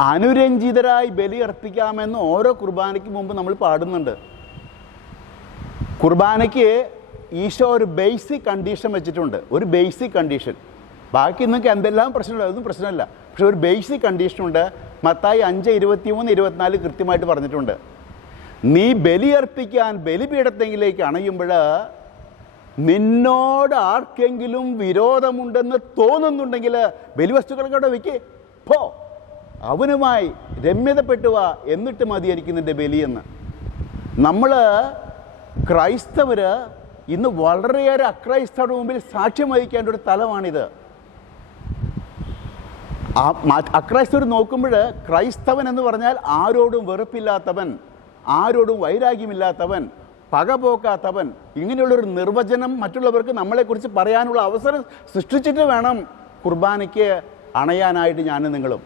അനുരഞ്ജിതരായി ബലി അർപ്പിക്കാമെന്ന് ഓരോ കുർബാനയ്ക്ക് മുമ്പ് നമ്മൾ പാടുന്നുണ്ട്. കുർബാനയ്ക്ക് ഈശോ ഒരു ബേസിക് കണ്ടീഷൻ വെച്ചിട്ടുണ്ട്. ഒരു ബേസിക് കണ്ടീഷൻ ബാക്കി നിങ്ങൾക്ക് എന്തെല്ലാം പ്രശ്നമുണ്ട്? അതൊന്നും പ്രശ്നമല്ല. പക്ഷെ ഒരു ബേസിക് കണ്ടീഷനുണ്ട് മത്തായി അഞ്ച് ഇരുപത്തി മൂന്ന് ഇരുപത്തിനാല് കൃത്യമായിട്ട് പറഞ്ഞിട്ടുണ്ട്. നീ ബലിയർപ്പിക്കാൻ ബലിപീഠത്തെങ്കിലേക്ക് അണയുമ്പോൾ നിന്നോട് ആർക്കെങ്കിലും വിരോധമുണ്ടെന്ന് തോന്നുന്നുണ്ടെങ്കിൽ ബലിവസ്തുക്കളൊക്കെ അവിടെ വെക്കേ. പോ. അവനുമായി രമ്യതപ്പെട്ടുക എന്നിട്ട് മതി എനിക്ക് നിന്റെ ബലിയെന്ന്. നമ്മൾ ക്രൈസ്തവർ ഇന്ന് വളരെയേറെ അക്രൈസ്തവരുടെ മുമ്പിൽ സാക്ഷ്യം വഹിക്കേണ്ട ഒരു തലമാണിത്. അക്രൈസ്തവർ നോക്കുമ്പോൾ ക്രൈസ്തവൻ എന്ന് പറഞ്ഞാൽ ആരോടും വെറുപ്പില്ലാത്തവൻ ആരോടും വൈരാഗ്യമില്ലാത്തവൻ പക പോക്കാത്തവൻ ഇങ്ങനെയുള്ളൊരു നിർവചനം മറ്റുള്ളവർക്ക് നമ്മളെക്കുറിച്ച് പറയാനുള്ള അവസരം സൃഷ്ടിച്ചിട്ട് വേണം കുർബാനയ്ക്ക് അണയാനായിട്ട് ഞാനും നിങ്ങളും.